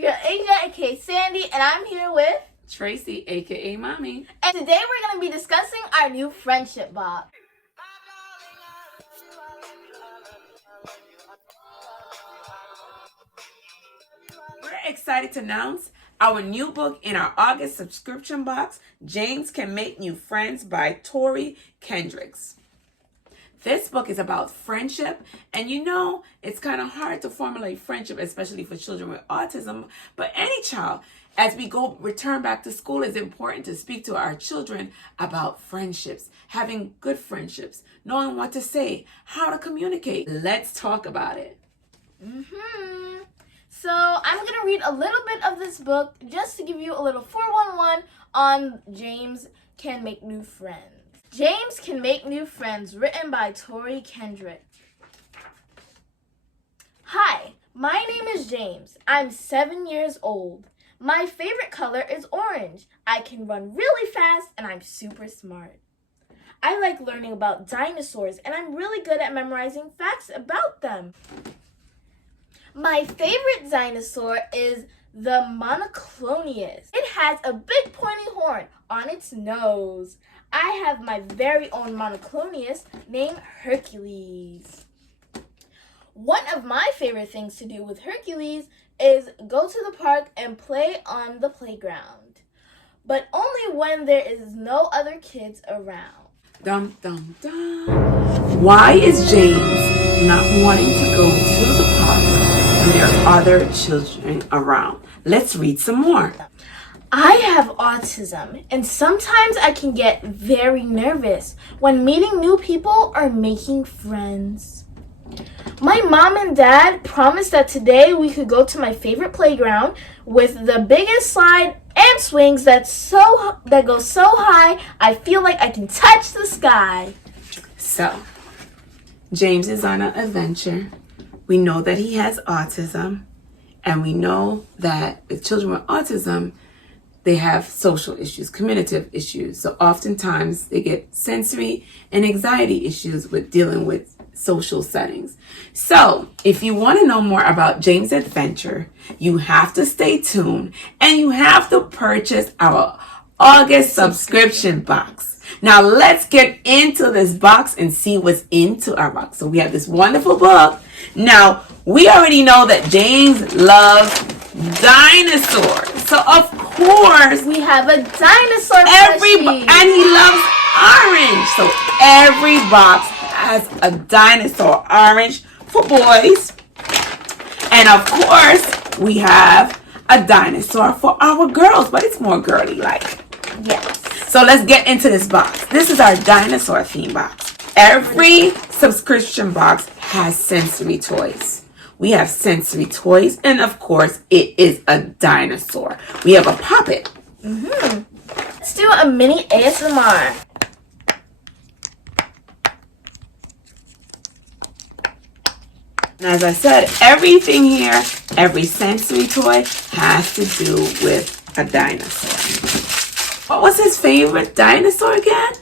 your girl Asia, aka Sandy, and I'm here with Tracy, aka Mommy. And today we're going to be discussing our new friendship box. We're excited to announce our new book in our August subscription box, James Can Make New Friends by Tori Kendricks. This book is about friendship, and you know, it's kind of hard to formulate friendship, especially for children with autism, but any child. As we return back to school, it's important to speak to our children about friendships, having good friendships, knowing what to say, how to communicate. Let's talk about it. So I'm going to read a little bit of this book just to give you a little 411 on James Can Make New Friends. James Can Make New Friends, written by Tori Kendrick. Hi, my name is James. I'm 7 years old. My favorite color is orange. I can run really fast and I'm super smart. I like learning about dinosaurs and I'm really good at memorizing facts about them. My favorite dinosaur is the Monoclonius. It has a big pointy horn on its nose. I have my very own Monoclonius named Hercules. One of my favorite things to do with Hercules is go to the park and play on the playground, but only when there is no other kids around. Dum, dum, dum. Why is James not wanting to go to the park when there are other children around? Let's read some more. I have autism, and sometimes I can get very nervous when meeting new people or making friends. My mom and dad promised that today we could go to my favorite playground with the biggest slide and swings that go so high I feel like I can touch the sky. So, James is on an adventure. We know that he has autism, and we know that with children with autism, they have social issues, communicative issues. So oftentimes they get sensory and anxiety issues with dealing with social settings. So if you want to know more about James' adventure, you have to stay tuned and you have to purchase our August subscription box. Now let's get into this box and see what's into our box. So we have this wonderful book. Now we already know that James loves dinosaurs. So of course we have a dinosaur plushie. And he loves orange. So every box has a dinosaur orange for boys. And of course we have a dinosaur for our girls, but it's more girly like. Yes. So let's get into this box. This is our dinosaur theme box. Every subscription box has sensory toys. We have sensory toys, and of course, it is a dinosaur. We have a puppet. Let's do a mini ASMR. And as I said, everything here, every sensory toy has to do with a dinosaur. What was his favorite dinosaur again?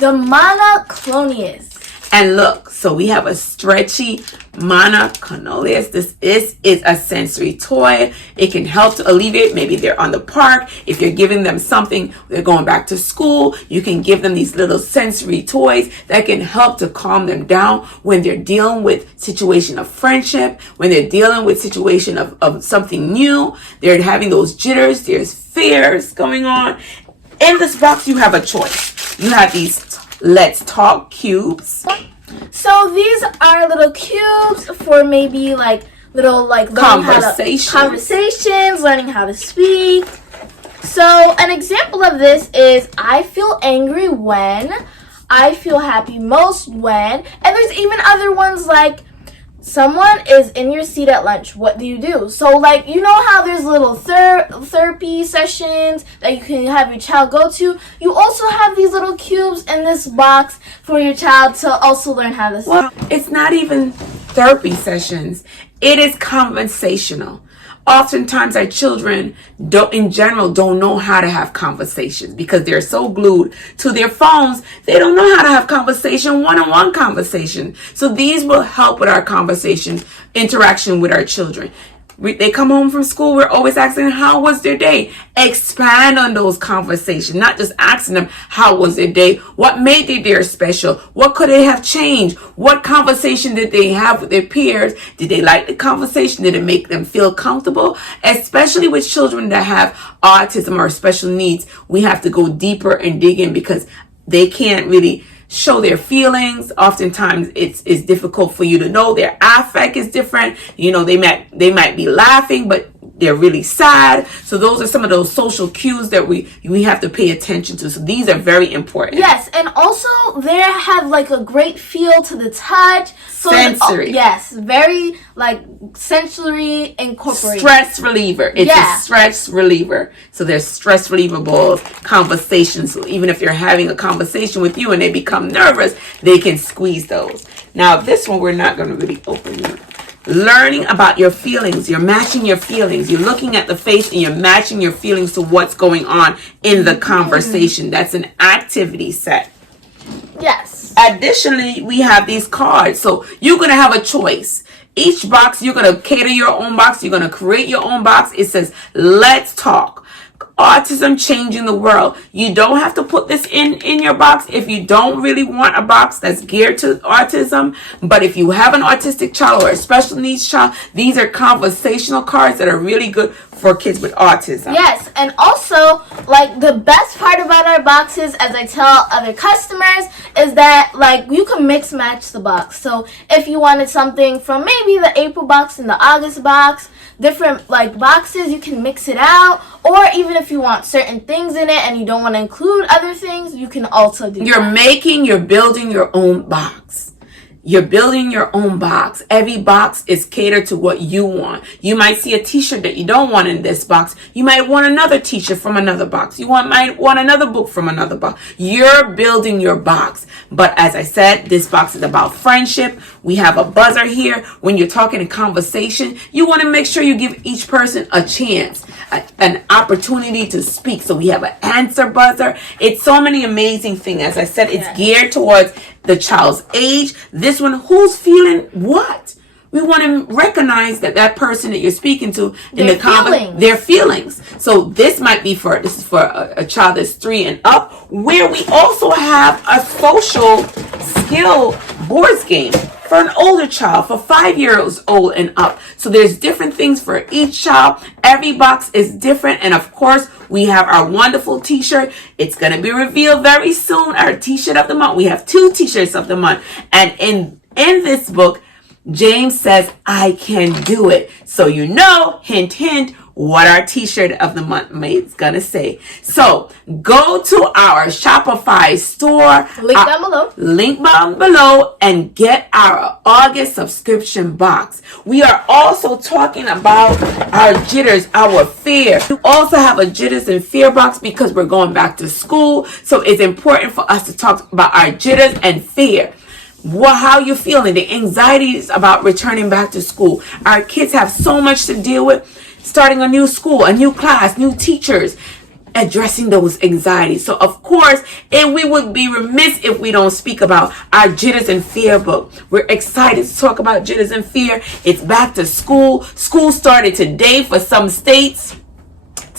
The Monoclonius. And look, so we have a stretchy Monoclonius. This is a sensory toy. It can help to alleviate, maybe they're on the park. If you're giving them something, they're going back to school, you can give them these little sensory toys that can help to calm them down when they're dealing with situation of friendship, when they're dealing with situation of something new, they're having those jitters, there's fears going on. In this box, you have a choice. You have these Let's Talk cubes. So these are little cubes for maybe little conversations, learning how to speak. So an example of this is I feel angry when, I feel happy most when, and there's even other ones like someone is in your seat at lunch. What do you do? So you know how there's little therapy sessions that you can have your child go to? You also have these little cubes in this box for your child to also learn how to speak. Well, it's not even therapy sessions. It is conversational. Oftentimes our children don't know how to have conversations because they're so glued to their phones. They don't know how to have one-on-one conversation. So these will help with our conversation, interaction with our children. They come home from school, we're always asking how was their day. Expand on those conversations, not just asking them how was their day, what made their day special, what could they have changed, what conversation did they have with their peers, did they like the conversation, did it make them feel comfortable. Especially with children that have autism or special needs, we have to go deeper and dig in because they can't really show their feelings. Oftentimes it's difficult for you to know. Their affect is different. You know, they might be laughing, but they're really sad. So those are some of those social cues that we have to pay attention to. So these are very important. Yes, and also they have like a great feel to the touch. So sensory. Yes, very like sensory incorporated. Stress reliever. It's a stress reliever. So there's stress reliever balls, conversations. So even if you're having a conversation with you and they become nervous, they can squeeze those. Now this one we're not going to really open yet. Learning about your feelings. You're matching your feelings. You're looking at the face and you're matching your feelings to what's going on in the conversation. That's an activity set. Yes. Additionally, we have these cards. So you're going to have a choice. Each box, you're going to cater your own box. You're going to create your own box. It says, let's talk. Autism changing the world. You don't have to put this in your box if you don't really want a box that's geared to autism. But if you have an autistic child or a special needs child, these are conversational cards that are really good for kids with autism. Yes, and also, like, the best part about our boxes, as I tell other customers, is that, like, you can mix match the box. So if you wanted something from maybe the April box and the August box, different like boxes, you can mix it out. Or even if you want certain things in it and you don't want to include other things, you can also do that. You're building your own box. You're building your own box. Every box is catered to what you want. You might see a t-shirt that you don't want in this box. You might want another t-shirt from another box. Might want another book from another box. You're building your box. But as I said, this box is about friendship. We have a buzzer here. When you're talking in conversation, you want to make sure you give each person a chance, an opportunity to speak. So we have an answer buzzer. It's so many amazing things. As I said, it's geared towards the child's age. This one, who's feeling what? We want to recognize that person that you're speaking to in their feelings. So this is for a child that's 3 and up, where we also have a social skill boards game for an older child, for 5 years old and up. So there's different things for each child. Every box is different. And of course, we have our wonderful t-shirt. It's going to be revealed very soon. Our t-shirt of the month. We have 2 t-shirts of the month. And in this book, James says, I can do it. So you know, hint, hint, what our t-shirt of the month is going to say. So go to our Shopify store. Link down below and get our August subscription box. We are also talking about our jitters, our fear. We also have a jitters and fear box because we're going back to school. So it's important for us to talk about our jitters and fear. How you feeling, the anxieties about returning back to school. Our kids have so much to deal with, starting a new school, a new class, new teachers, addressing those anxieties. So of course, we would be remiss if we don't speak about our jitters and fear book. We're excited to talk about jitters and fear. It's back to school. School started today for some states.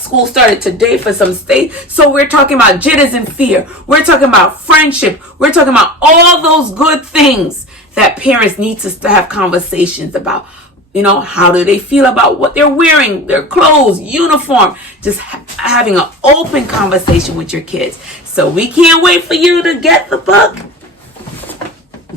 So we're talking about jitters and fear. We're talking about friendship. We're talking about all those good things that parents need to have conversations about. You know, how do they feel about what they're wearing, their clothes, uniform, just having an open conversation with your kids. So we can't wait for you to get the book.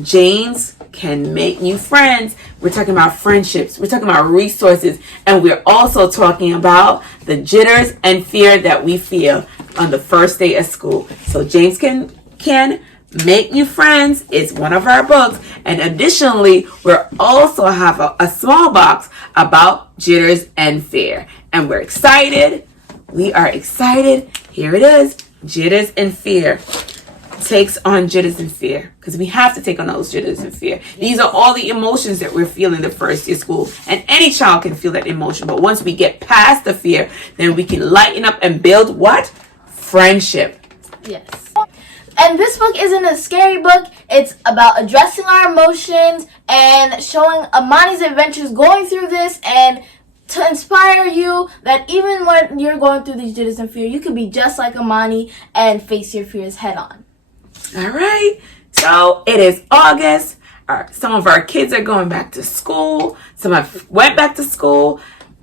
James Can Make New Friends. We're talking about friendships. We're talking about resources. And we're also talking about the jitters and fear that we feel on the first day of school. So James Can Make New Friends is one of our books. And additionally, we also have a small box about jitters and fear. And we're excited. We are excited. Here it is. Jitters and fear. Takes on jitters and fear, because we have to take on those jitters and fear. These are all the emotions that we're feeling the first day of school, and any child can feel that emotion. But once we get past the fear, then we can lighten up and build what? Friendship. Yes. And this book isn't a scary book. It's about addressing our emotions and showing Amani's adventures going through this and to inspire you that even when you're going through these jitters and fear, you can be just like Amani and face your fears head on. All right. So it is August. Some of our kids are going back to school. Some have went back to school.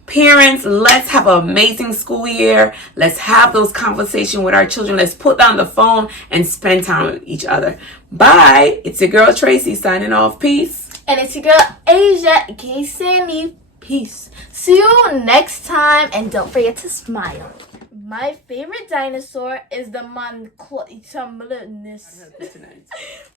Parents, let's have an amazing school year. Let's have those conversations with our children. Let's put down the phone and spend time with each other. Bye. It's your girl Tracy signing off. Peace. And it's your girl Asia, aka Sandy. Peace. See you next time, and don't forget to smile. My favorite dinosaur is the